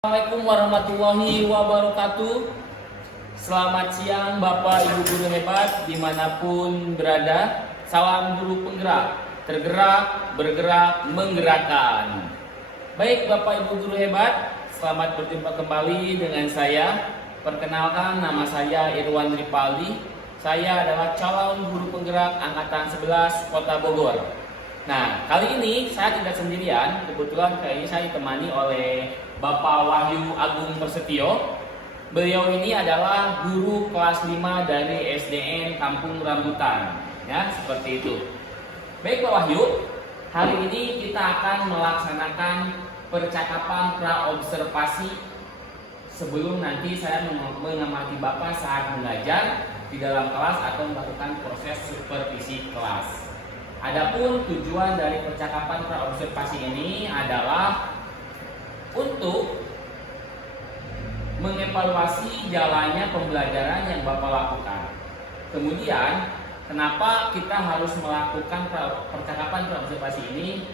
Assalamualaikum warahmatullahi wabarakatuh. Selamat siang Bapak Ibu guru hebat dimanapun berada. Salam guru penggerak, tergerak, bergerak, menggerakkan. Baik Bapak Ibu guru hebat, selamat berjumpa kembali dengan saya. Perkenalkan, nama saya Irwan Ripaldi. Saya adalah calon guru penggerak angkatan 11 Kota Bogor. Nah, kali ini saya tidak sendirian. Kebetulan kali ini saya ditemani oleh Bapak Wahyu Agung Persetio. Beliau ini adalah guru kelas 5 dari SDN Kampung Rambutan. Ya, seperti itu. Baik Pak Wahyu, hari ini kita akan melaksanakan percakapan pra-observasi sebelum nanti saya mengamati Bapak saat mengajar di dalam kelas atau melakukan proses supervisi kelas. Adapun tujuan dari percakapan pra-observasi ini adalah untuk mengevaluasi jalannya pembelajaran yang Bapak lakukan. Kemudian, kenapa kita harus melakukan percakapan pra-observasi ini?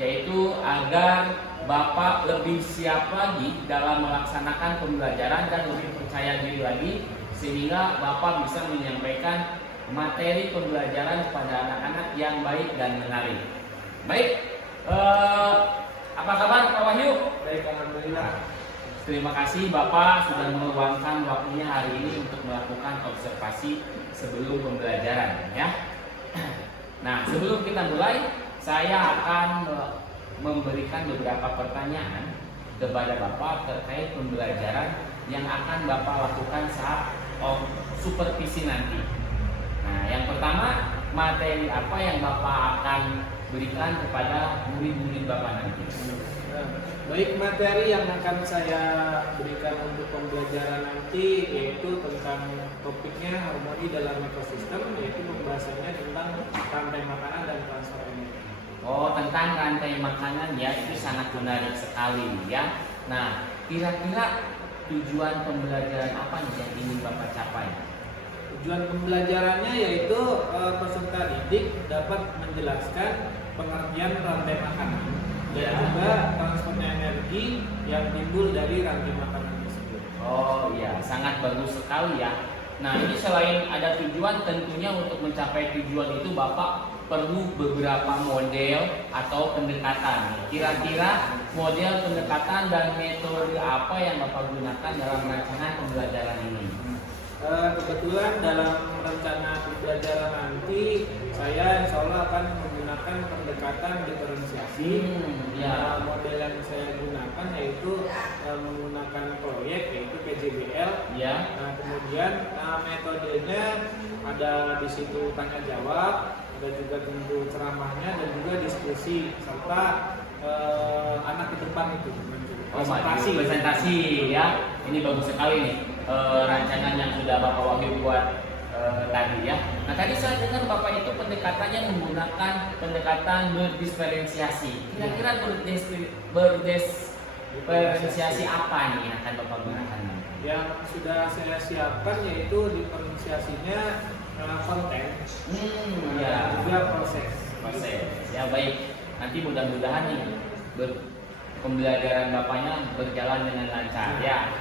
Yaitu agar Bapak lebih siap lagi dalam melaksanakan pembelajaran dan lebih percaya diri lagi, sehingga Bapak bisa menyampaikan materi pembelajaran kepada anak-anak yang baik dan menarik. Baik, apa kabar Pak Wahyu? Baik, alhamdulillah. Terima kasih Bapak sudah meluangkan waktunya hari ini untuk melakukan observasi sebelum pembelajaran, ya. Nah, sebelum kita mulai, saya akan memberikan beberapa pertanyaan kepada Bapak terkait pembelajaran yang akan Bapak lakukan saat supervisi nanti. Nah, yang pertama, materi apa yang Bapak akan berikan kepada murid-murid Bapak nanti? Baik, materi yang akan saya berikan untuk pembelajaran nanti yaitu tentang topiknya harmoni dalam ekosistem, yaitu pembahasannya tentang rantai makanan dan transfer energi. Oh, tentang rantai makanan, ya, itu sangat menarik sekali, ya. Nah, kira-kira tujuan pembelajaran apa nih yang ingin Bapak capai? Tujuan pembelajarannya yaitu peserta didik dapat menjelaskan pengertian rantai makanan dan juga transfernya energi yang timbul dari rantai makanan tersebut. Oh iya, sangat bagus sekali ya. Nah, ini selain ada tujuan, tentunya untuk mencapai tujuan itu Bapak perlu beberapa model atau pendekatan. Kira-kira model pendekatan dan metode apa yang Bapak gunakan dalam rancangan pembelajaran ini? Kebetulan dalam rencana pembelajaran nanti saya insya Allah akan menggunakan pendekatan diferensiasi. Ya. Model yang saya gunakan yaitu menggunakan proyek yaitu PJBL. Ya. Nah, kemudian metodenya ada di situ tanya jawab, ada juga tentu ceramahnya dan juga diskusi serta anak di depan itu presentasi ya. Ini bagus sekali nih rancangan yang sudah Bapak Wahyu buat tadi ya. Nah, tadi saya dengar Bapak itu pendekatannya menggunakan pendekatan berdiferensiasi. Kira-kira berdiferensiasi apa nih yang akan Bapak gunakan? Yang sudah saya siapkan yaitu diferensiasinya konten, ya. juga proses. Ya, baik. Nanti mudah-mudahan nih pembelajaran Bapaknya berjalan dengan lancar ya.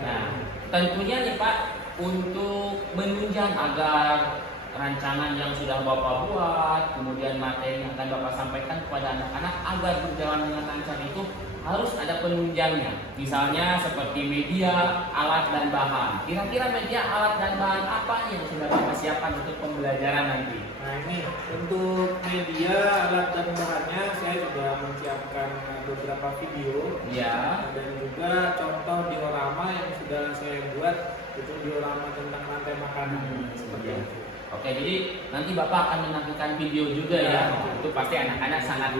Nah, tentunya nih Pak, untuk menunjang agar rancangan yang sudah Bapak buat, kemudian materi yang akan Bapak sampaikan kepada anak-anak agar berjalan dengan lancar itu harus ada penunjangnya. Misalnya seperti media, alat dan bahan. Kira-kira media, alat dan bahan apa yang sudah Bapak siapkan untuk pembelajaran nanti? Nah, ini untuk media, alat dan bahannya saya sudah menyiapkan beberapa video ya, dan juga contoh diorama yang sudah saya buat, itu diorama tentang rantai makanan seperti itu. Oke, jadi nanti Bapak akan menampilkan video juga ya. Itu pasti anak-anak sangat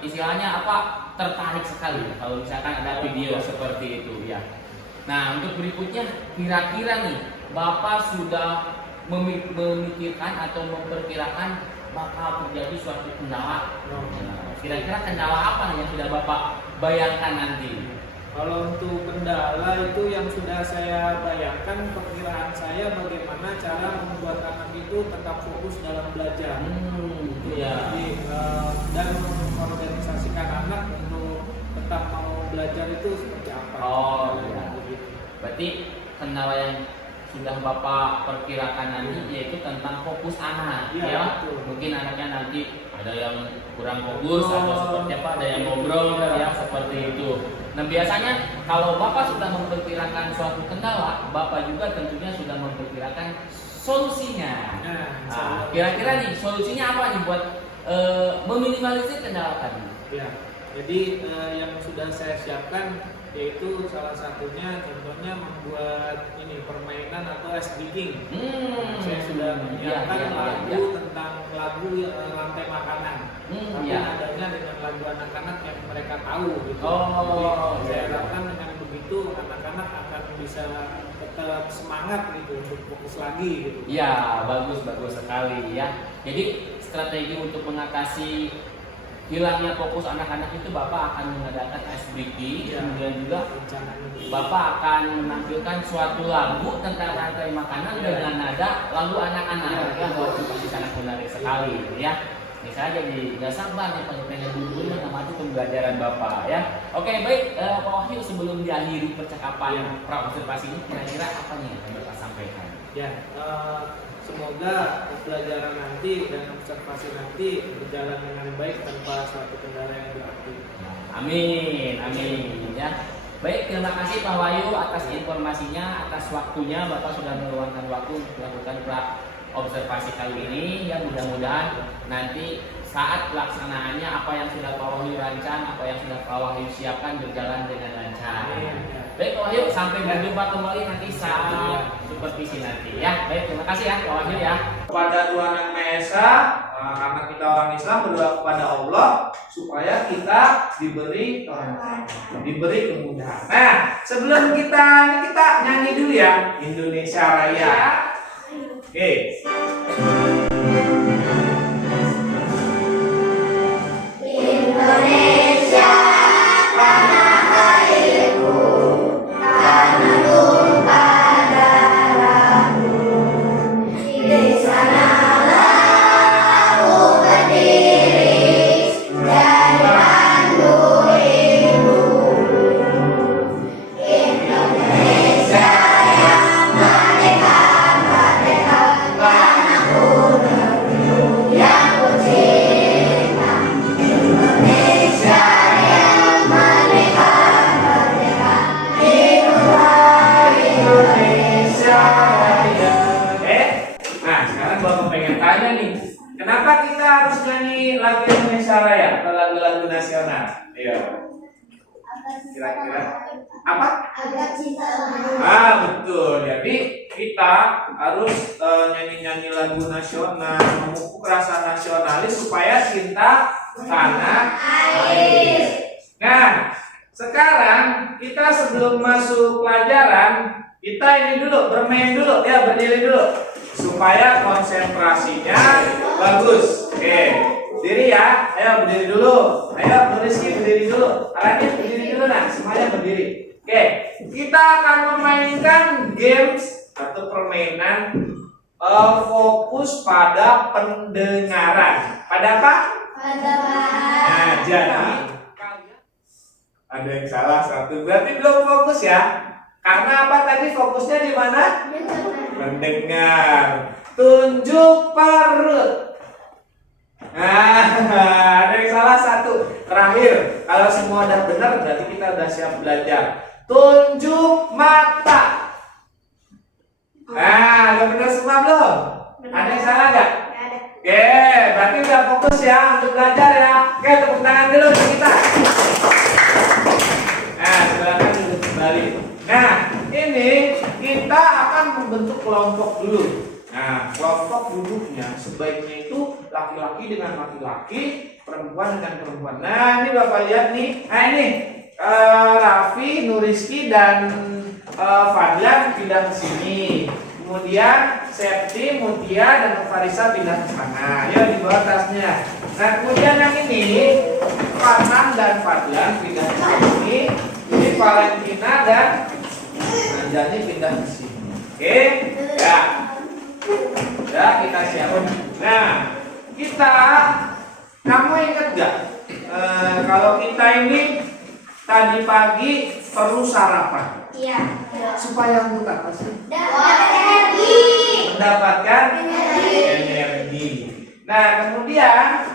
istilahnya apa, tertarik sekali kalau misalkan ada video seperti itu ya. Nah, untuk berikutnya, kira-kira nih Bapak sudah memikirkan atau memperkirakan bakal terjadi suatu kendala. Kira-kira kendala apa nih yang sudah Bapak bayangkan nanti? Kalau untuk kendala itu yang sudah saya bayangkan, perkiraan saya bagaimana cara membuat anak itu tetap fokus dalam belajar. Ya. Jadi, dan mengorganisasikan anak untuk tetap mau belajar itu seperti apa. Oh iya. Begitu. Berarti kendala yang sudah Bapak perkirakan nanti yaitu tentang fokus anak Iya, ya. betul. Mungkin anaknya nanti ada yang kurang fokus atau seperti apa, ada yang ngobrol ya seperti itu. Nah biasanya kalau Bapak sudah memperkirakan suatu kendala, Bapak juga tentunya sudah memperkirakan solusinya. Nah, kira-kira nih solusinya apa nih buat meminimalisir kendala tadi? Ya, jadi yang sudah saya siapkan yaitu salah satunya contohnya membuat ini permainan atau ice breaking. Saya sudah menyiapkan lagu tentang lagu rantai makanan. Tapi adanya dengan lagu anak-anak yang mereka tahu gitu. Jadi, saya harapkan dengan begitu anak-anak akan bisa tetap semangat gitu untuk fokus lagi gitu. Iya, bagus sekali ya. Jadi strategi untuk mengatasi hilangnya fokus anak-anak itu Bapak akan mengadakan ice breaking, kemudian juga Bapak akan menampilkan suatu lagu tentang rantai makanan dengan nada lagu anak-anak. Ya, itu pasti sangat menarik sekali ya. Ini saja nih, nggak sabar nih pengen buru-buru mengamati pembelajaran Bapak ya. Oke baik, Pak Wahyu sebelum diakhiri percakapan pra-observasi ini kira-kira apa nih yang Bapak sampaikan? Ya, semoga pembelajaran nanti dan observasi nanti berjalan dengan baik tanpa suatu kendala yang berarti. Amin ya. Baik, terima kasih Pak Wahyu atas informasinya, atas waktunya. Bapak sudah meluangkan waktu untuk melakukan observasi kali ini. Ya mudah-mudahan nanti saat pelaksanaannya apa yang sudah Pak Wahyu rancang, apa yang sudah Pak Wahyu siapkan berjalan dengan lancar. Baik Pak Wahyu, sampai berjumpa kembali nanti saat supervisi nanti ya. Baik, terima kasih ya Pak Wahyu ya. Kepada Tuhan Yang Maha Esa, karena kita orang Islam berdoa kepada Allah supaya kita diberi kemudahan. Nah, sebelum kita nyanyi dulu ya Indonesia Raya. Oke. Indonesia tanah airku, tanah tumpah darahmu. Di sanalah aku berdiri, jadi pandu ibu. Indonesia yang merdeka, tanahku negeriku yang ku cinta. Indonesia yang merdeka, hiduplah Indonesia Raya. Nah sekarang Bapak pengen tanya nih, kenapa kita harus nyanyi lagu Indonesia Raya atau lagu-lagu nasional? Iya. Kira-kira apa? Agar cinta Betul. Jadi kita harus nyanyi-nyanyi lagu nasional, memupuk rasa nasionalis supaya cinta tanah air. Nah, sekarang kita sebelum masuk pelajaran, kita ini dulu bermain dulu ya, berdiri dulu supaya konsentrasinya bagus. Oke, berdiri ya. Ayo berdiri dulu. Ayo Rizky berdiri dulu. Arahnya berdiri dulu nah, semuanya berdiri. Oke, kita akan memainkan games atau permainan fokus pada pendengaran. Pada apa? Nah, jadi ada yang salah satu, berarti belum fokus ya. Karena apa tadi fokusnya di mana? Mendengar. Tunjuk perut. Nah, ada yang salah satu. Terakhir, kalau semua udah benar berarti kita udah siap belajar. Tunjuk mata. Nah, udah benar semua belum? Ada yang salah nggak? Oke, berarti udah fokus ya untuk belajar ya. Oke, tepuk tangan dulu untuk kita. Nah, silakan duduk kembali. Nah, ini kita akan membentuk kelompok dulu. Nah, kelompok duduknya sebaiknya itu laki-laki dengan laki-laki, perempuan dengan perempuan. Nah, ini Bapak lihat nih. Nah, ini Raffi, Nuriski dan Fadlan pindah ke sini. Kemudian Septi, Mutia dan Farisa pindah ke sana. Ya, di bawah tasnya. Nah, kemudian yang ini Farhan dan Fadlan pindah ke sini. Ini Valentina dan Anjani pindah ke sini. Oke? Ya. Ya, kita siapkan. Nah, kamu ingat gak? Kalau kita ini tadi pagi perlu sarapan. Iya. Supaya untuk apa sih? Dapat energi. Mendapatkan energi. Nah, kemudian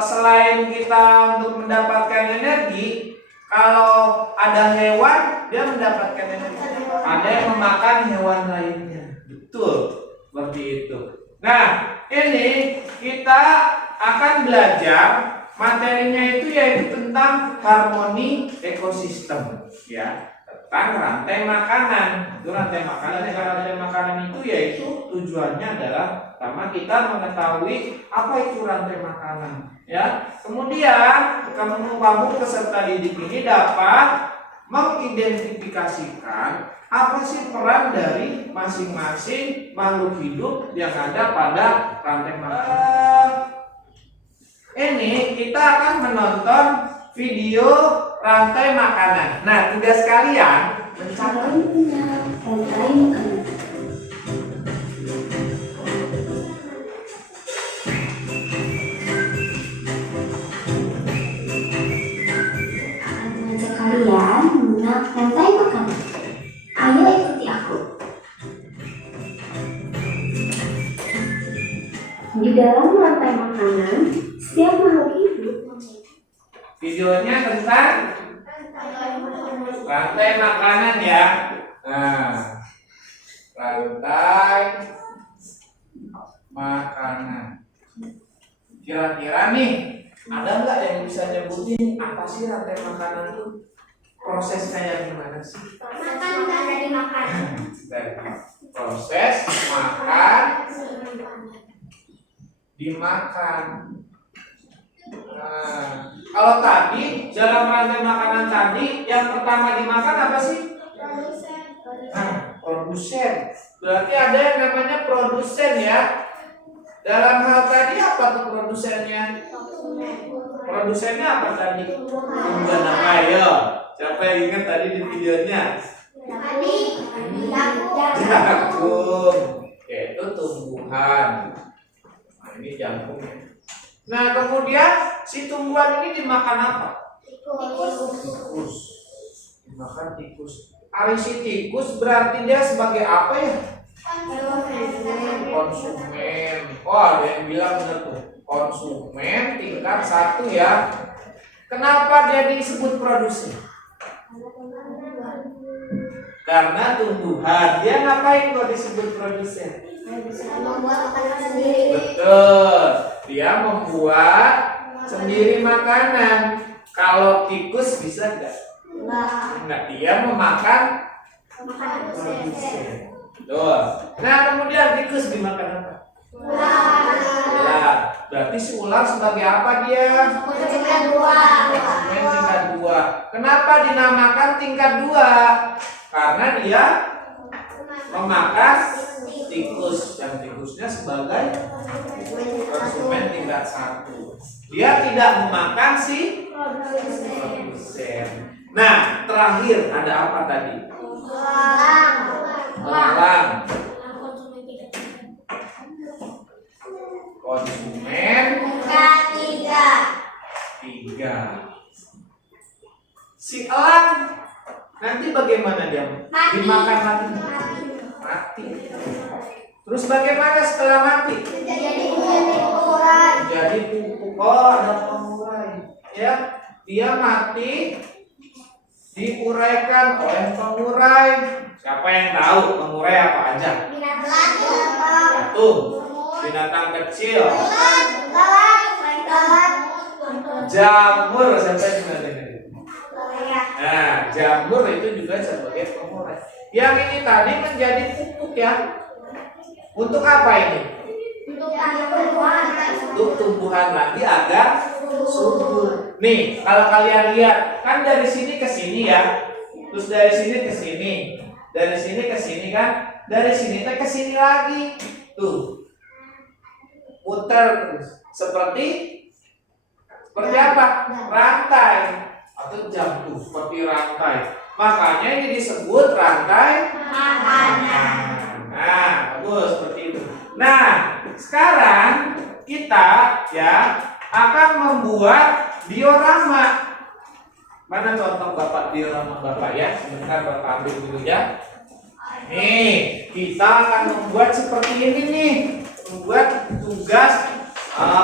selain kita untuk mendapatkan energi, kalau ada hewan dia mendapatkan energi. Ada yang memakan hewan lainnya. Betul, seperti itu. Nah, ini kita akan belajar materinya itu yaitu tentang harmoni ekosistem, ya, tentang rantai makanan. Itu rantai makanan itu yaitu tujuannya adalah pertama kita mengetahui apa itu rantai makanan, ya. Kemudian kamu peserta didik ini dapat mengidentifikasikan apa sih peran dari masing-masing makhluk hidup yang ada pada rantai makanan. Ini kita akan menonton video rantai makanan. Nah, tugas kalian mencatat Rantai makanan. Kalian mengenal rantai makanan. Ayo ikuti aku. Di dalam rantai makanan, setiap makhluk hidup videonya tentang rantai makanan ya. Nah, rantai makanan. Kira-kira nih, ada nggak yang bisa nyebutin apa sih rantai makanan itu? Proses kayak gimana sih? makan dari makan. Dari proses makan dimakan. Nah, kalau tadi dalam rantai makanan tadi yang pertama dimakan apa sih? Nah, produsen. Berarti ada yang namanya produsen ya. Dalam hal tadi apa tuh produsennya? Produsennya apa tadi? Tumbuhan apa ya? Siapa yang ingat tadi di videonya? Jagung. Oke, itu tumbuhan. Nah, ini jagungnya. Nah, kemudian si tumbuhan ini dimakan apa? Tikus. Dimakan tikus. Ari si tikus berarti dia sebagai apa ya? Konsumen. Oh, ada yang bilang benar tuh. Konsumen tingkat 1 ya. Kenapa dia disebut produsen? Karena tumbuhan. Dia ngapain kok disebut produsen? Membuat makanan sendiri. Betul. Dia membuat sendiri makanan. Kalau tikus bisa enggak? Enggak, dia memakan produsen. Betul. Nah, kemudian tikus dimakan apa? Ular. Berarti si ular sebagai apa dia? Konsumen tingkat 2. Kenapa dinamakan tingkat 2? Karena dia memakan tikus, dan tikusnya sebagai konsumen tingkat 1. Dia tidak memakan si produsen. Nah, terakhir ada apa tadi? Elang. Konsumen 3. Si elang nanti bagaimana dia? Mati. Dimakan lagi? Mati. Terus bagaimana setelah mati? Jadi pupuk. Oh, ada pengurai. Ya, dia mati diuraikan oleh pengurai. Siapa yang tahu pengurai apa aja? Satu, binatang kecil. Jamur, siapa yang pernah dengar? Nah, jamur itu juga sebagai pengurai. Yang ini tadi menjadi pupuk ya. Untuk apa ini? Untuk tumbuhan lagi agar subur. Nih, kalau kalian lihat, kan dari sini ke sini ya. Terus dari sini ke sini. Dari sini ke sini kan. Dari sini ke sini lagi. Tuh. Putar terus. Seperti apa? Rantai atau jangkung, seperti rantai. Makanya ini disebut rantai makanan. Nah, bagus seperti itu. Nah, sekarang kita ya akan membuat diorama. Mana contoh Bapak diorama Bapak ya? Sebentar Bapak ambil dulu ya. Nih, kita akan membuat seperti ini nih. Membuat tugas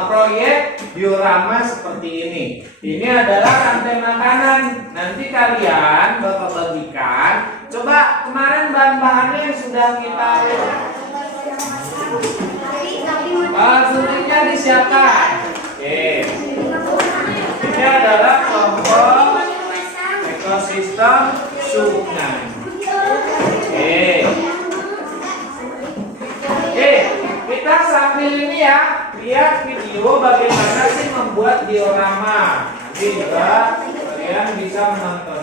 proyek diorama seperti ini. Ini adalah rantai makanan. Nanti kalian Bapak bagikan. Coba kemarin bahan-bahannya yang sudah kita guntingnya disiapkan. Oke. Ini adalah kelompok ekosistem sungai. Kita sambil ini ya, lihat video bagaimana sih membuat diorama. Nanti juga kalian bisa menonton.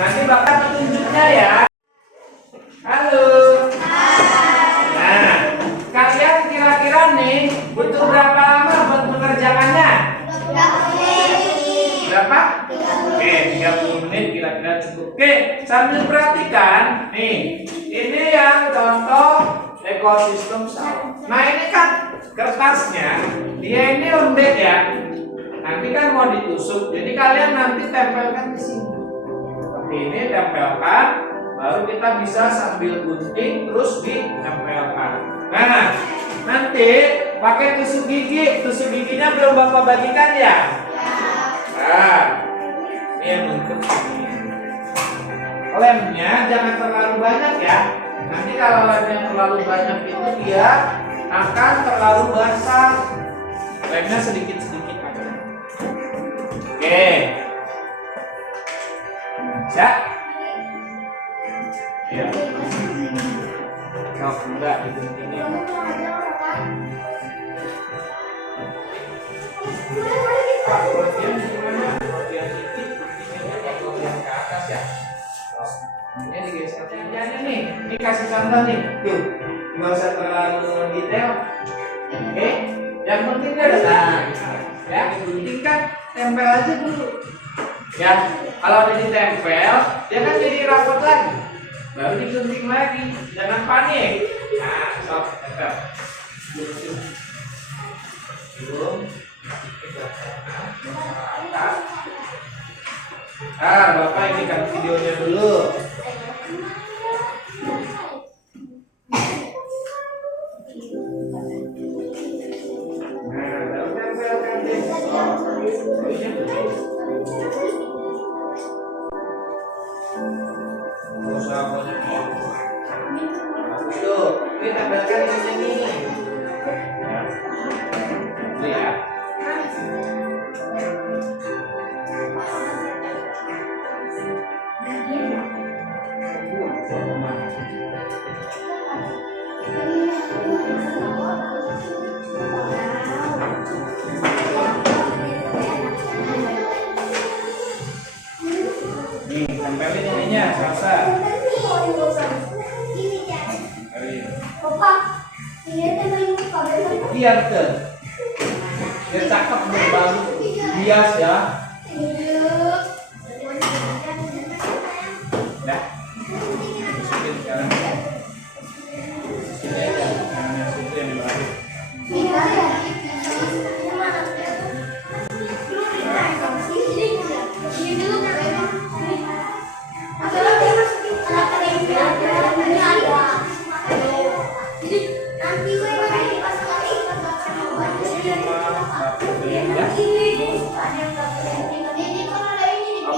Nanti Bapak petunjuknya ya. Halo. Nah, kalian kira-kira nih butuh berapa lama buat mengerjakannya? Berapa? Oke, 30 menit kira-kira cukup. Oke, sambil perhatikan nih. Ini yang contoh ekosistem sawah. Nah, ini kan kertasnya, dia ini lembek ya. Nanti kan mau ditusuk. Jadi kalian nanti tempelkan di sini. Seperti ini tempelkan, baru kita bisa sambil gunting terus ditempelkan. Nah, nanti pakai tusuk gigi. Tusuk giginya belum Bapak bagikan ya? Nah, ini yang untuk ini. Lemnya jangan terlalu banyak ya. Nanti kalau lemnya terlalu banyak itu dia akan terlalu basah. Lemnya sedikit-sedikit aja. Oke. Bisa? Ya. Sok enggak diguntingnya. Ini digeser aja nih. Ini kasih contoh nih. Tuh, nggak usah terlalu detail. Oke, yang penting dia ada. Nah, ya digunting kan, tempel aja dulu. Ya, kalau udah ditempel, dia kan jadi rapat lagi. Baru digunting lagi. Jangan panik. Nah, stop, tempel. Belum. Bapak ini kan videonya dulu. Nah, baru tempelkan deh. Usah banyak ya. Tuh, ini tempelkan di sini. Lihat. Nih, tempelin ininya, salsa. Biar tuh, biar cakep berbalut, bias ya. Ya, masukin sekarang. Sini aja, nah, situ yang baru.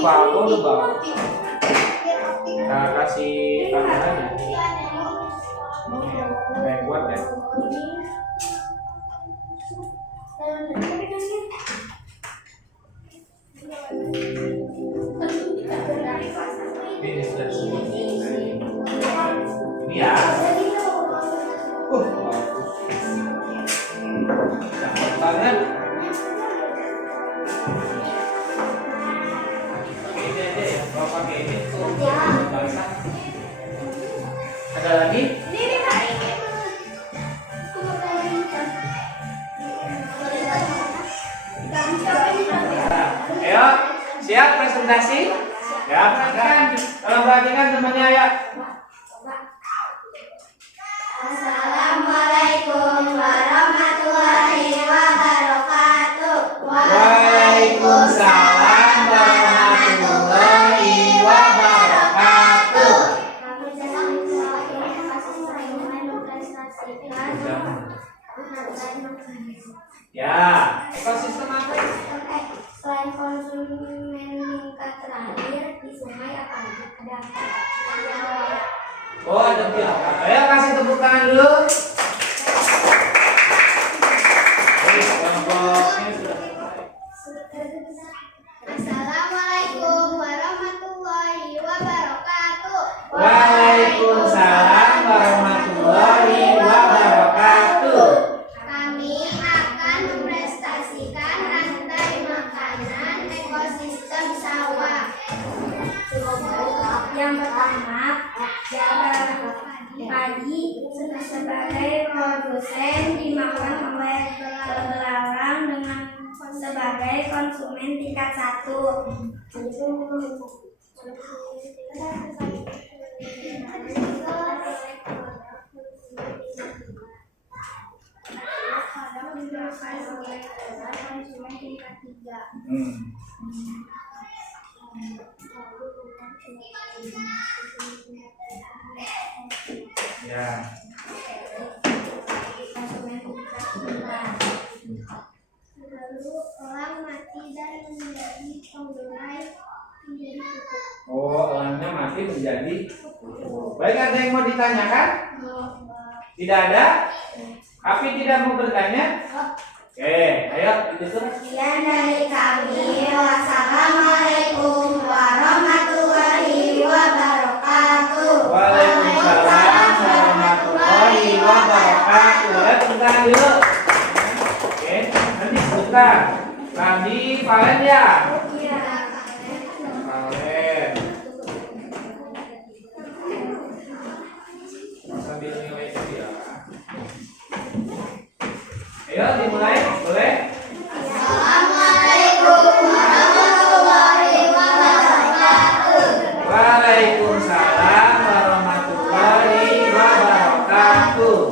Apa udah bagus. Nah, kasih tambahan supaya kuat ya. Ini sudah semua. Ini ya. Bagus. Cakep banget. Pakai ini tuh basah. Ada lagi? Ayo, siap presentasi? Ya, perhatikan. Tolong perhatikan temannya ya. Assalamualaikum warahmatullahi wabarakatuh. Ya, ekosistem apa? Selain konsumen tingkat terakhir di sungai apa lagi? Ada apa? Oh, ada biawak. Ayo kasih tepuk tangan dulu. Kelompoknya sudah selesai. Assalamualaikum warahmatullahi wabarakatuh. Waalaikumsalam warahmatullahi wabarakatuh. Kami akan mempresentasikan rantai makanan ekosistem sawah. Yang pertama, padi sebagai produsen dimakan oleh belalang dengan sebagai konsumen tingkat 1. Konsumen tingkat 3. Ya. Lalu elang mati dan menjadi penggelai menjadi pupuk. Oh, elangnya mati menjadi. Baik, ada yang mau ditanyakan? Tidak ada? Api tidak mau bertanya? Oke, ayo ditutup. Sekian dari kami. Wassalamualaikum warahmatullahi wabarakatuh. Waalaikumsalam warahmatullahi wabarakatuh. Ya, sebentar dulu. Oke, nanti sebentar. Tadi Valen ya? Valen. Sambil nilai dia. Ayo dimulai, boleh? Assalamualaikum warahmatullahi wabarakatuh. Waalaikumsalam warahmatullahi wabarakatuh.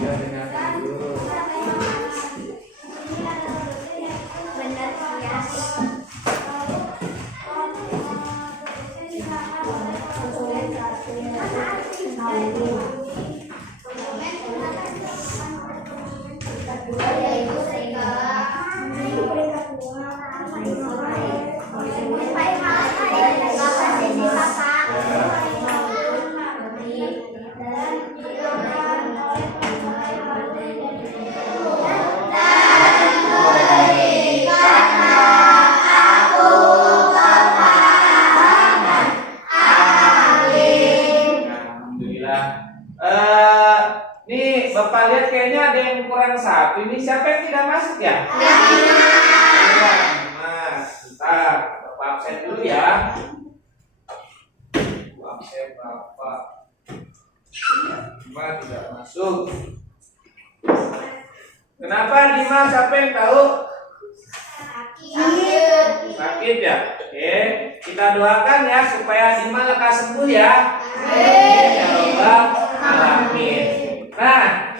Ya, dengarkan dulu. Benar ya. Alhamdulillah. Nih Bapak lihat kayaknya ada yang kurang satu. Ini siapa yang tidak masuk ya? Mas, bentar. Bapak absen dulu ya. Absen Bapak. Dimas tidak masuk. Kenapa Dimas? Siapa yang tahu? Sakit ya? Oke, kita doakan ya supaya Dimas lekas sembuh ya. Ya Allah, alamin. Nah,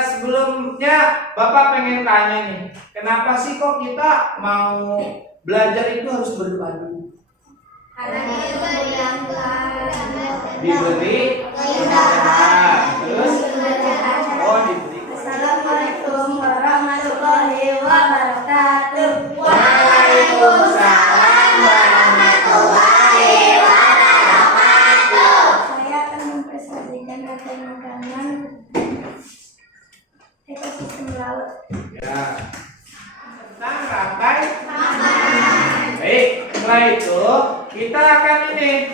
sebelumnya Bapak pengen tanya nih, kenapa sih kok kita mau belajar itu harus berdoa dulu? Diberi kemudahan. Terus, oh diberi. Assalamualaikum warahmatullahi wabarakatuh. Waalaikumsalam warahmatullahi wabarakatuh. Saya akan mempresentasikan rantai makanan ekosistem laut. Ya. Tentang rantai makanan. Baik, setelah itu kita akan ini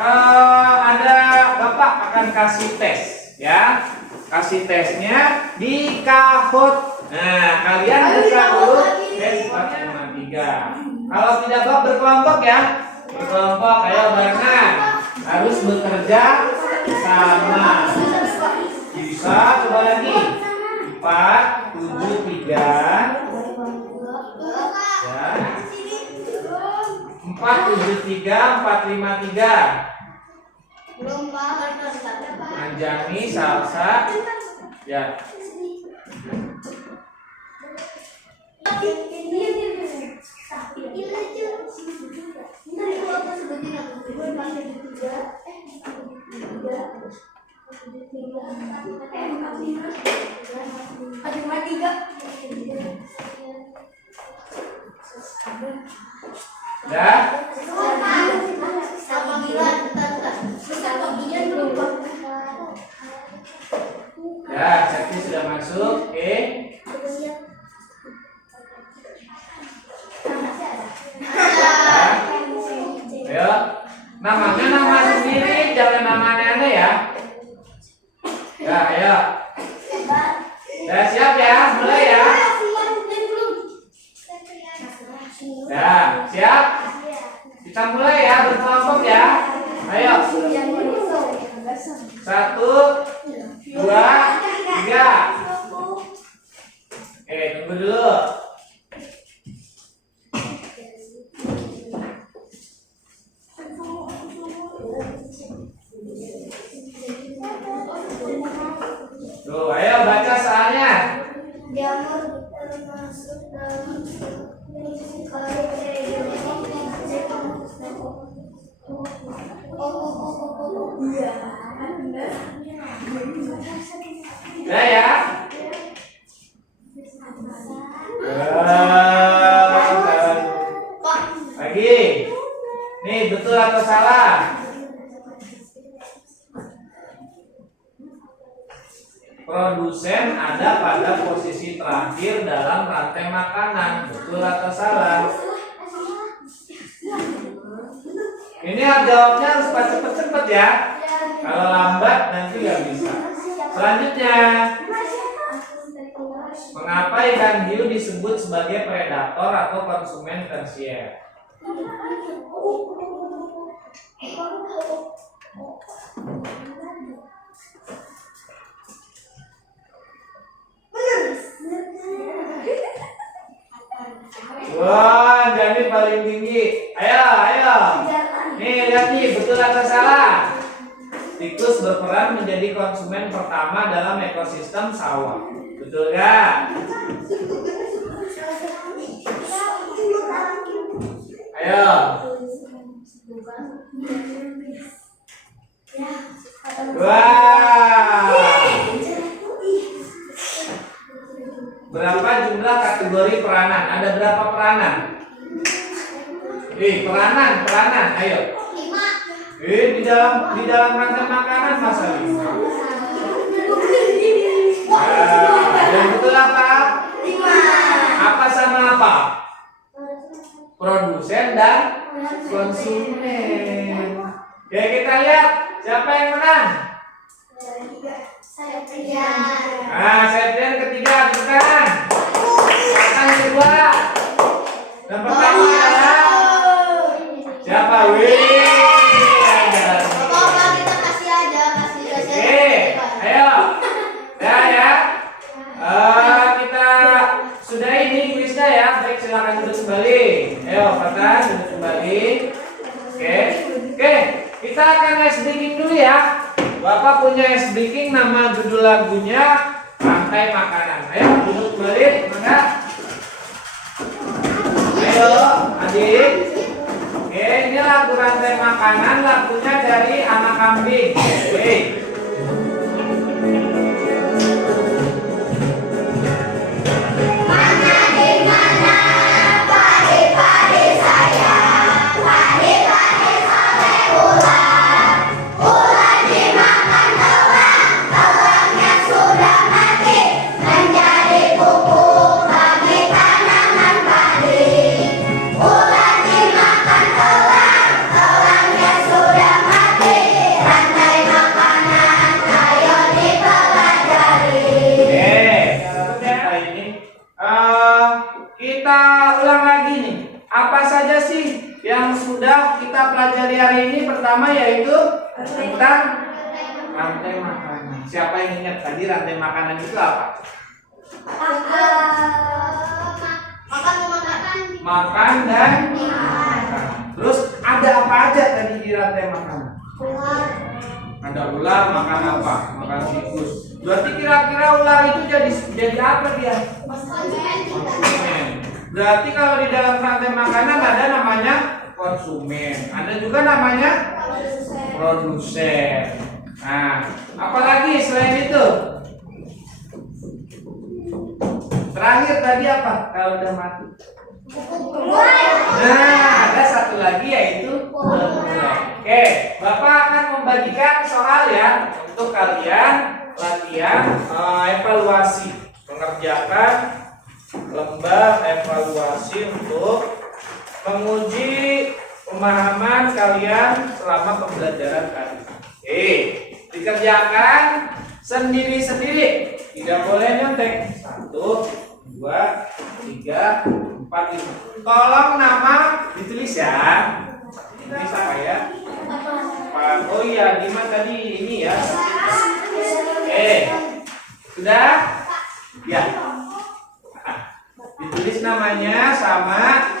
ada Bapak akan kasih tes ya. Kasih tesnya di Kahoot. Nah, kalian buka dulu tes 4,3. Kalau tidak Bapak berkelompok ya. Berkelompok, ayo barengan. Harus bekerja sama. Bisa, coba lagi. 4, 7, 3. Ya. 4, 7, 3, 4, 5, 3. Anjani, Salsa. Ya. Dah? Ya, Sakti sudah masuk. Oke. Ayo. Namanya nama sendiri, jangan nama aneh-aneh ya. Ya, ayo. Udah siap ya? Mulai ya. Ya, siap? Kita mulai ya, berkelompok ya. Ayo. 1, 2, 3. Tunggu dulu. Tuh, ayo baca soalnya. Jamur termasuk dalam Udah ya? Lagi. Nih, betul atau salah? Produsen ada pada posisi terakhir dalam rantai makanan. Betul atau salah? Ini jawabnya harus cepet-cepet ya. Kalau lambat nanti nggak bisa. Selanjutnya, mengapa ikan hiu disebut sebagai predator atau konsumen tersier? Wah, jadi paling tinggi. Ayo, ayo. Nih, lihat nih, betul atau salah? Tikus berperan menjadi konsumen pertama dalam ekosistem sawah. Betul gak? Ayo. Wah. Berapa jumlah kategori peranan? Ada berapa peranan? Peranan, ayo. Di dalam rantai makanan masa 5. Yang betul apa? 5. Apa sama apa? Produsen dan konsumen. Ya, kita lihat siapa yang menang. Septian ketiga, bukan? Yang kedua. Yang pertama adalah siapa? Ayo. Ya. Kita sudah ini kuisnya ya. Baik, silakan duduk kembali. Ayo, Fatan, duduk kembali. Oke. Kita akan ice breaking dulu ya. Bapak punya ice breaking, nama judul lagunya Rantai Makanan. Ayo, duduk kembali. Mana? Ayo, adik. Oke, ini lagu Rantai Makanan, lagunya dari Anak Kambing. Oke. Pelajari hari ini pertama yaitu tentang rantai makanan. Siapa yang ingat tadi rantai makanan itu apa? Makan dan makan. Terus ada apa aja tadi di rantai makanan? Ada ular, makan apa? Makan tikus. Berarti kira-kira ular itu jadi apa dia? Konsumen. Berarti kalau di dalam rantai makanan ada namanya konsumen, ada juga namanya produsen. Nah, apalagi selain itu? Terakhir tadi apa? Kalau udah mati? Nah, ada satu lagi yaitu pemulai. Oke, Bapak akan membagikan soal ya untuk kalian latihan evaluasi, mengerjakan lembar evaluasi untuk menguji pemahaman kalian selama pembelajaran tadi. Oke, dikerjakan sendiri-sendiri, tidak boleh nyontek. 1, 2, 3, 4, 5. Tolong nama ditulis ya. Ini apa ya? Oh iya, Dimas tadi ini ya. Sudah? Ya. Ditulis namanya sama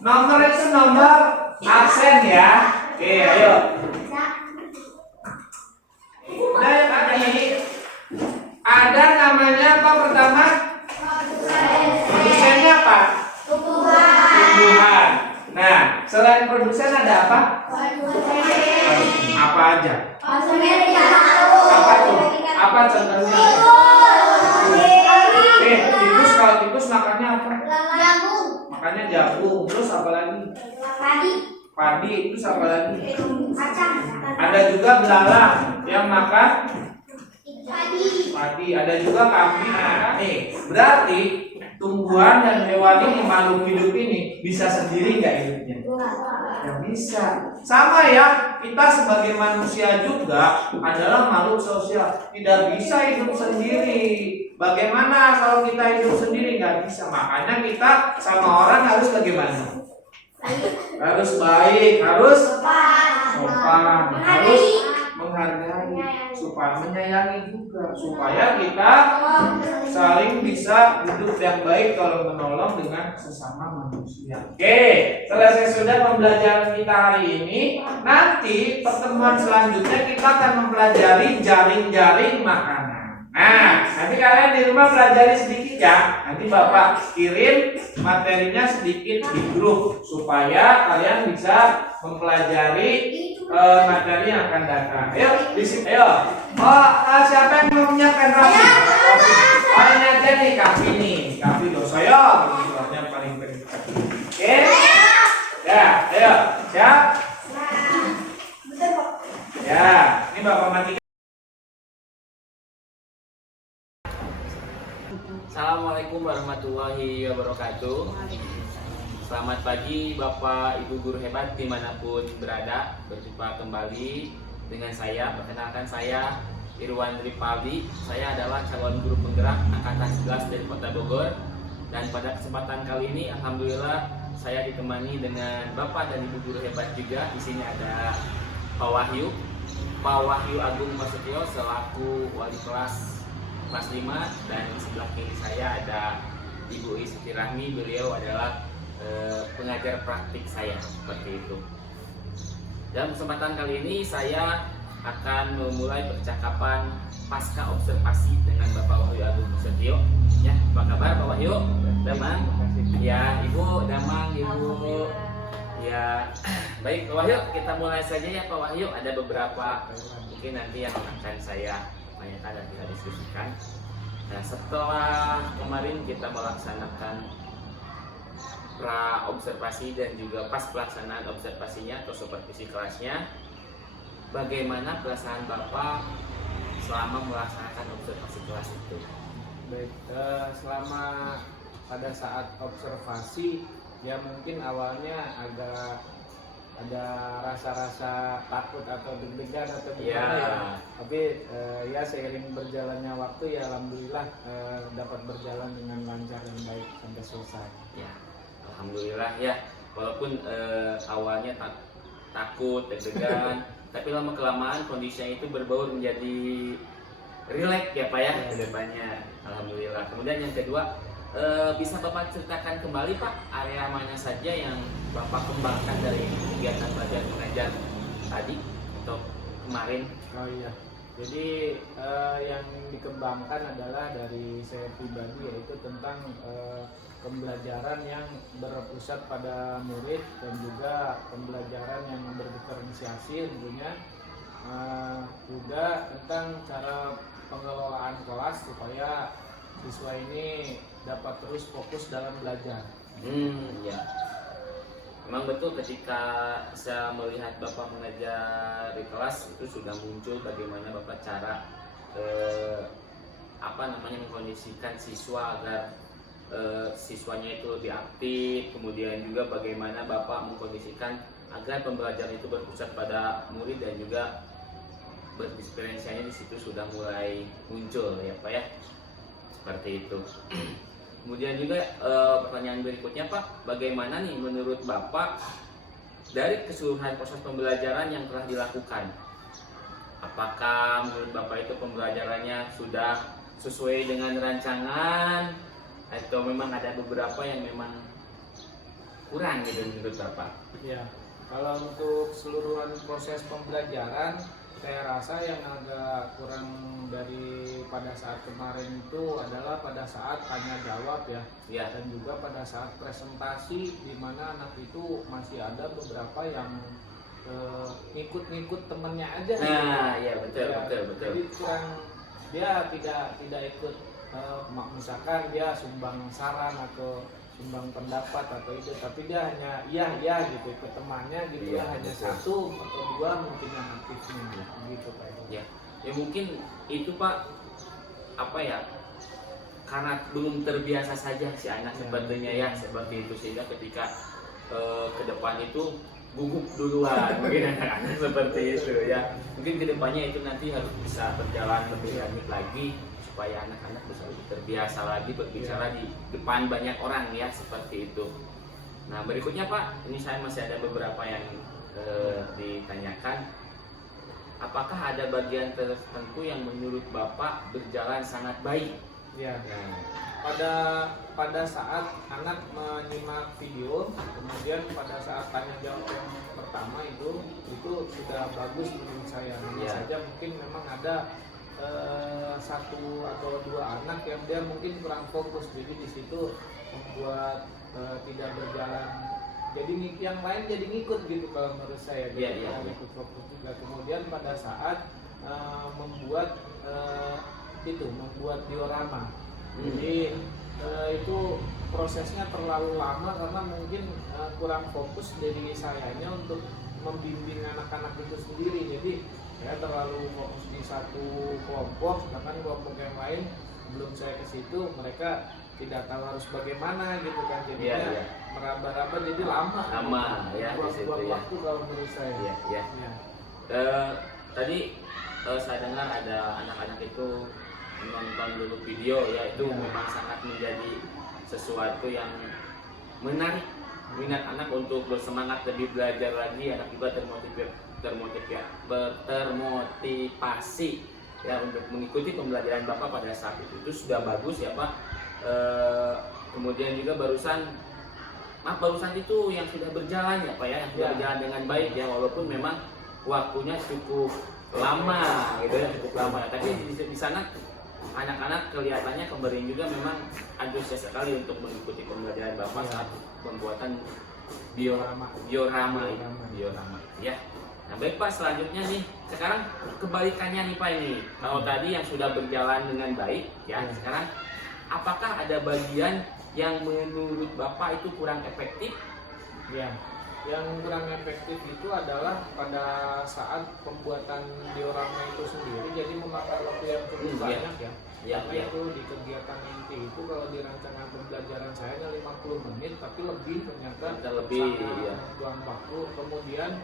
nomor itu nomor absen ya. Oke, ayo. Udah ya tadi. Ada namanya apa pertama? Produsennya apa? Tumbuhan. Nah, selain produsen ada apa? Apa aja? Apa tuh? Apa contohnya? Tikus, kalau tikus makannya apa? Makannya jagung. Terus apa lagi? Padi. Terus apa lagi? Ada juga belalang yang makan padi. Ada juga kambing. Nah, berarti tumbuhan dan hewan ini, makhluk hidup ini bisa sendiri nggak hidupnya? Nggak bisa. Sama ya, kita sebagai manusia juga adalah makhluk sosial. Tidak bisa hidup sendiri. Bagaimana kalau kita hidup sendiri? Nggak bisa. Makanya kita sama orang harus bagaimana? Harus baik, harus sopan, harus menghargai, supaya menyayangi juga, supaya kita saling bisa hidup yang baik kalau menolong dengan sesama manusia. Oke, selesai sudah pembelajaran kita hari ini. Nanti pertemuan selanjutnya kita akan mempelajari jaring-jaring makanan. Nah, nanti kalian di rumah pelajari sedikit ya. Nanti Bapak kirim materinya sedikit di grup supaya kalian bisa mempelajari materi yang akan datang. Ayo, di sini. Ayo. Siapa yang mau menyiapkan Raffi? Oh, ini aja nih, Kavi nih. Kavi loh, saya yang paling penting. Oke? Ya, ayo. Siap? Ya, ini Bapak matikan. Assalamualaikum warahmatullahi wabarakatuh. Selamat pagi Bapak Ibu guru hebat dimanapun berada. Berjumpa kembali dengan saya. Perkenalkan saya Irwan Ripaldi. Saya adalah calon guru penggerak angkatan 11 dari Kota Bogor. Dan pada kesempatan kali ini alhamdulillah saya ditemani dengan Bapak dan Ibu guru hebat juga. Di sini ada Pak Wahyu Agung Prasetyo selaku wali kelas 5, dan di sebelah kiri saya ada Ibu Isuti Rahmi. Beliau adalah pengajar praktik saya, seperti itu. Dalam kesempatan kali ini saya akan memulai percakapan pasca observasi dengan Bapak Wahyu Agung Prasetyo. Ya, apa kabar Pak Wahyu? Damang? Ya, Ibu Damang, Ibu. Ya, baik Pak Wahyu, kita mulai saja ya Pak Wahyu. Ada beberapa mungkin nanti yang akan saya tanyakan dan kita diskusikan. Nah, setelah kemarin kita melaksanakan pra observasi dan juga pas pelaksanaan observasinya atau supervisi kelasnya, bagaimana perasaan Bapak selama melaksanakan observasi kelas itu? Baik, selama pada saat observasi ya mungkin awalnya agak ada rasa-rasa takut atau deg-degan atau gimana ya. Tapi ya seiring berjalannya waktu ya alhamdulillah dapat berjalan dengan lancar dan baik sampai selesai. Ya, alhamdulillah ya. Walaupun awalnya takut, deg-degan, tapi lama kelamaan kondisinya itu berbaur menjadi rileks ya Pak ya ke depannya. Alhamdulillah. Kemudian yang kedua, bisa Bapak ceritakan kembali Pak area mana saja yang Bapak kembangkan dari kegiatan belajar mengajar tadi atau kemarin? Oh iya, jadi yang dikembangkan adalah dari saya pribadi, yaitu tentang pembelajaran yang berpusat pada murid dan juga pembelajaran yang berdiferensiasi tentunya, juga tentang cara pengelolaan kelas supaya siswa ini dapat terus fokus dalam belajar. Ya. memang betul ketika saya melihat Bapak mengajar di kelas itu sudah muncul bagaimana Bapak cara mengkondisikan siswa agar siswanya itu lebih aktif, kemudian juga bagaimana Bapak mengkondisikan agar pembelajaran itu berpusat pada murid dan juga berdisferensianya di situ sudah mulai muncul ya Pak ya, seperti itu. Kemudian juga pertanyaan berikutnya Pak, bagaimana nih menurut Bapak dari keseluruhan proses pembelajaran yang telah dilakukan? Apakah menurut Bapak itu pembelajarannya sudah sesuai dengan rancangan atau memang ada beberapa yang memang kurang gitu menurut Bapak? Ya, kalau untuk keseluruhan proses pembelajaran, saya rasa yang agak kurang dari pada saat kemarin itu adalah pada saat tanya jawab ya, dan juga pada saat presentasi di mana anak itu masih ada beberapa yang ngikut-ngikut temennya aja. Nah, ya betul. Jadi kurang, dia tidak ikut, misalkan dia sumbang saran atau sumbang pendapat atau itu, tapi dia hanya iya gitu ke temannya gitu, Iya, hanya betul. 1 atau 2 mungkin yang aktifnya gitu Pak. Ya mungkin itu Pak, apa ya, karena belum terbiasa saja si anak sepertinya ya seperti itu, sehingga ketika ke depan itu gugup duluan mungkin anak-anak seperti itu ya. Mungkin kedepannya itu nanti harus bisa berjalan lebih lanjut lagi supaya anak-anak bisa lebih terbiasa lagi berbicara di depan banyak orang ya, seperti itu. Nah berikutnya Pak, ini saya masih ada beberapa yang ditanyakan. Apakah ada bagian tertentu yang menurut Bapak berjalan sangat baik? Ya. Nah, Pada saat anak menyimak video, kemudian pada saat tanya jawab yang pertama itu sudah bagus menurut saya. Hanya saja mungkin memang ada 1 atau 2 anak yang dia mungkin kurang fokus, jadi di situ membuat tidak berjalan. Jadi yang lain jadi ngikut gitu kalau menurut saya. Ikut fokus juga. Kemudian pada saat membuat diorama. Jadi itu prosesnya terlalu lama karena mungkin kurang fokus dari sayanya untuk membimbing anak-anak itu sendiri. Jadi saya terlalu fokus di satu kelompok, sedangkan kelompok yang lain sebelum saya ke situ mereka tidak tahu harus bagaimana gitu kan, jadinya meraba-raba jadi lama ya di situ buang ya. waktu kalau menurut saya. Tadi saya dengar ada anak-anak itu menonton dulu video ya, itu memang sangat menjadi sesuatu yang menarik minat anak untuk bersemangat lebih belajar lagi. Anak juga termotivasi ya untuk mengikuti pembelajaran Bapak pada saat itu sudah bagus ya Pak. Kemudian juga barusan itu yang sudah berjalan ya Pak ya, yang sudah berjalan dengan baik ya, walaupun memang waktunya cukup lama gitu ya, tapi di sana anak-anak kelihatannya kemarin juga memang antusias sekali untuk mengikuti pembelajaran Bapak saat pembuatan diorama ya. Nah baik Pak, selanjutnya nih sekarang kebalikannya nih Pak, ini kalau tadi yang sudah berjalan dengan baik ya, sekarang apakah ada bagian yang menurut Bapak itu kurang efektif? Ya, yang kurang efektif itu adalah pada saat pembuatan diorama itu sendiri, jadi memakan waktu yang cukup banyak ya. Karena itu di kegiatan inti itu kalau di rancangan pembelajaran saya hanya 50 menit, tapi lebih ternyata buang waktu. Kemudian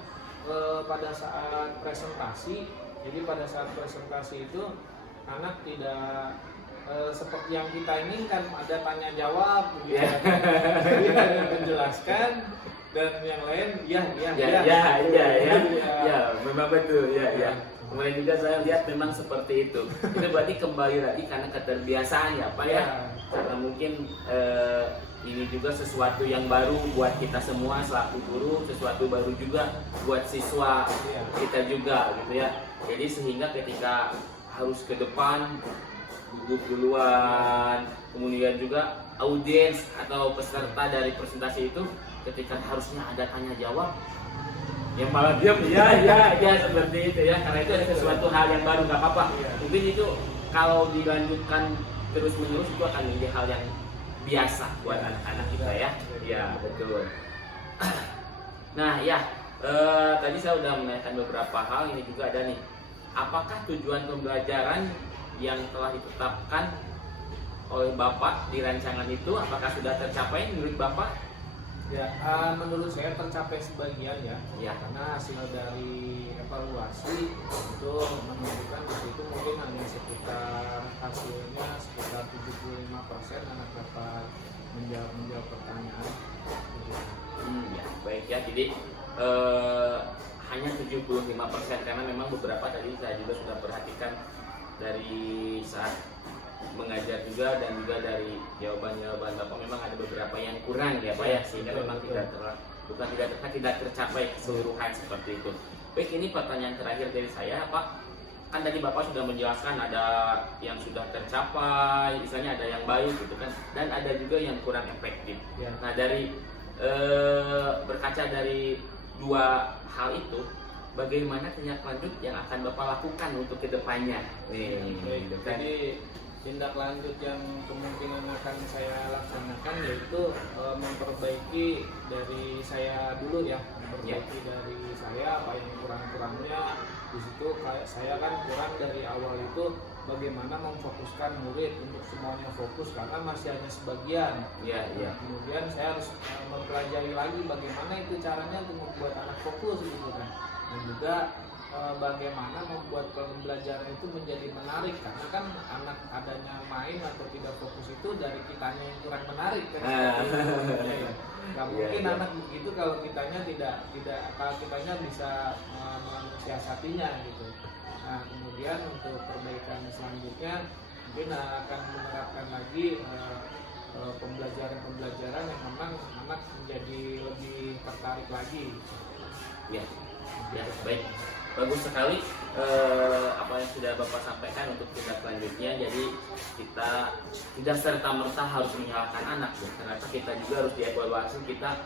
pada saat presentasi, jadi pada saat presentasi itu anak tidak seperti yang kita inginkan, ada tanya jawab gitu ya. Jadi ada menjelaskan dan yang lain memang betul ya. Kemudian juga saya lihat memang seperti itu. Itu berarti kembali lagi karena keterbiasaan ya Pak ya. Karena mungkin ini juga sesuatu yang baru buat kita semua selaku guru, sesuatu baru juga buat siswa kita juga gitu ya. Jadi sehingga ketika harus ke depan gugup duluan, kemudian juga audiens atau peserta dari presentasi itu ketika harusnya ada tanya jawab yang malah diam ya seperti itu ya, karena itu ada sesuatu hal yang baru, nggak apa-apa. Mungkin itu kalau dilanjutkan terus menerus itu akan menjadi hal yang biasa buat anak-anak kita ya. Ya betul. Nah ya, tadi saya sudah menanyakan beberapa hal. Ini juga ada nih. Apakah tujuan pembelajaran yang telah ditetapkan oleh Bapak di rancangan itu apakah sudah tercapai menurut Bapak? Ya, menurut saya tercapai sebagian ya. Ya. Karena hasil dari evaluasi itu menunjukkan di situ mungkin hanya sekitar hasilnya sekitar 75% anak dapat menjawab pertanyaan. Ya, baik ya. Jadi hanya 75% karena memang beberapa tadi saya juga sudah perhatikan dari saat mengajar juga dan juga dari jawaban-jawaban Bapak memang ada beberapa yang kurang ya Pak ya, sehingga memang tidak tercapai keseluruhan seperti itu. Baik, ini pertanyaan terakhir dari saya Pak. Kan tadi Bapak sudah menjelaskan ada yang sudah tercapai, misalnya ada yang baik gitu kan, dan ada juga yang kurang efektif. Ya. Nah dari berkaca dari dua hal itu, bagaimana tindak lanjut yang akan Bapak lakukan untuk kedepannya? Baik, jadi tindak lanjut yang kemungkinan akan saya laksanakan yaitu memperbaiki dari saya dulu ya, memperbaiki dari saya apa yang kurang-kurangnya. Di situ kayak saya kan kurang dari awal itu bagaimana memfokuskan murid untuk semuanya fokus karena masih hanya sebagian. Ya. Kemudian saya harus mempelajari lagi bagaimana itu caranya untuk membuat anak fokus gitu kan. Dan juga bagaimana membuat pembelajaran itu menjadi menarik karena kan anak adanya main atau tidak fokus itu dari kitanya yang kurang menarik kan. Nggak mungkin anak begitu kalau kitanya tidak kalau kitanya bisa mensiasatinya gitu. Nah kemudian untuk perbaikan selanjutnya mungkin akan menerapkan lagi pembelajaran yang memang anak menjadi lebih tertarik lagi. Ya, baik. Bagus sekali apa yang sudah Bapak sampaikan untuk tindak lanjutnya. Jadi kita tidak serta-merta harus menyalahkan anak, ya. Ternyata kita juga harus dievaluasi kita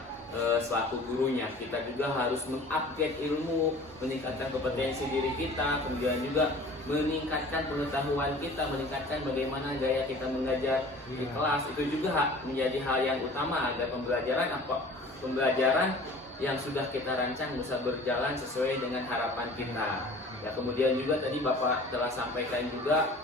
selaku gurunya. Kita juga harus mengupgrade ilmu, meningkatkan kompetensi diri kita, kemudian juga meningkatkan pengetahuan kita, meningkatkan bagaimana gaya kita mengajar di kelas. Itu juga menjadi hal yang utama agar pembelajaran yang sudah kita rancang bisa berjalan sesuai dengan harapan kita. Ya, kemudian juga tadi Bapak telah sampaikan juga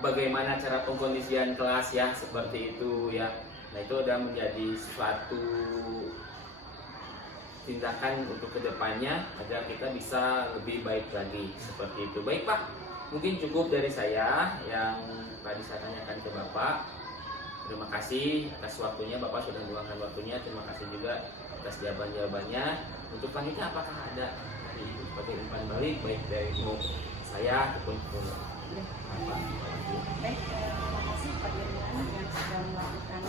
bagaimana cara pengkondisian kelas ya, seperti itu ya. Nah, itu sudah menjadi suatu tindakan untuk kedepannya agar kita bisa lebih baik lagi, seperti itu. Baik Pak, mungkin cukup dari saya yang tadi saya tanyakan ke Bapak. Terima kasih atas waktunya, Bapak sudah meluangkan waktunya. Terima kasih juga atas jawaban-jawabannya. Untuk selanjutnya apakah ada sebagai umpan balik baik dari saya ataupun Bapak? Baik, terima kasih Pak Irwan yang sudah melakukan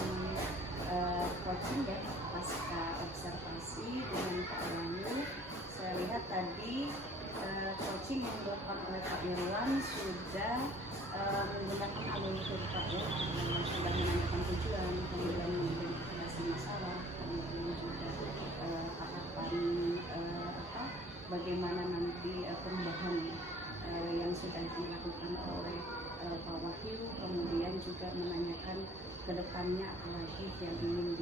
coaching ya pasca observasi dengan Pak Wahyu. Saya lihat tadi coaching yang dilakukan oleh Pak Irwan sudah menggunakan alur Pak ya, sudah menanyakan tujuan, kemudian mengidentifikasi masalah, kemudian juga harapan bagaimana nanti perubahan yang sudah dilakukan oleh Pak Wahyu, kemudian juga menanyakan kedepannya apalagi yang ingin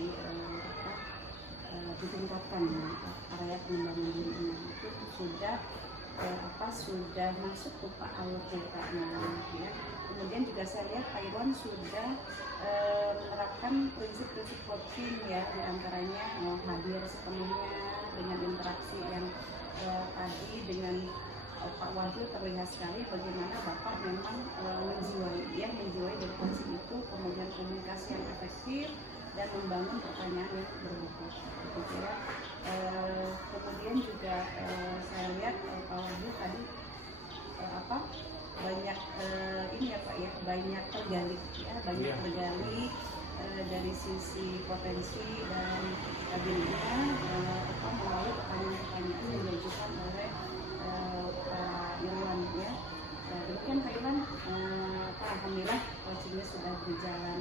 ditingkatkan area pengembangan diri itu sudah sudah masuk ke Pak alur ceritanya ya. Kemudian juga saya lihat Pak Irwan sudah menerapkan prinsip-prinsip coaching ya, diantaranya hadir sepenuhnya dengan interaksi yang tadi dengan Pak Wahyu terlihat sekali bagaimana Bapak memang menjiwai dari coaching itu, kemudian komunikasi yang efektif dan membangun pertanyaan yang berbobot. Kemudian juga saya lihat Pak Wahyu tadi banyak ini ya Pak ya, banyak tergali ya, tergali dari sisi potensi dan abilitasnya melalui pertanyaan-pertanyaan yang diajukan oleh Pak Irwan ya. Demikian Pak Irwan, alhamdulillah coachingnya sudah berjalan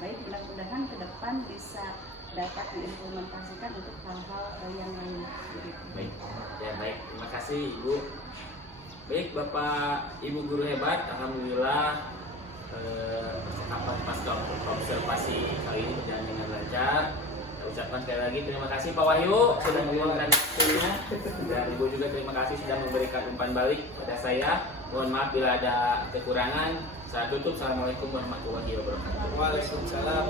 baik. Mudah-mudahan ke depan bisa dapat diimplementasikan untuk hal-hal yang lain. Baik, ya baik. Terima kasih Ibu. Baik Bapak Ibu guru hebat, alhamdulillah percakapan pasca observasi kali ini berjalan dengan lancar. Saya ucapkan ucapkan sekali lagi terima kasih Pak Wahyu sudah meluangkan waktunya, dan Ibu juga terima kasih sudah memberikan umpan balik pada saya. Mohon maaf bila ada kekurangan. Saya tutup. Assalamualaikum warahmatullahi wabarakatuh. Waalaikumsalam.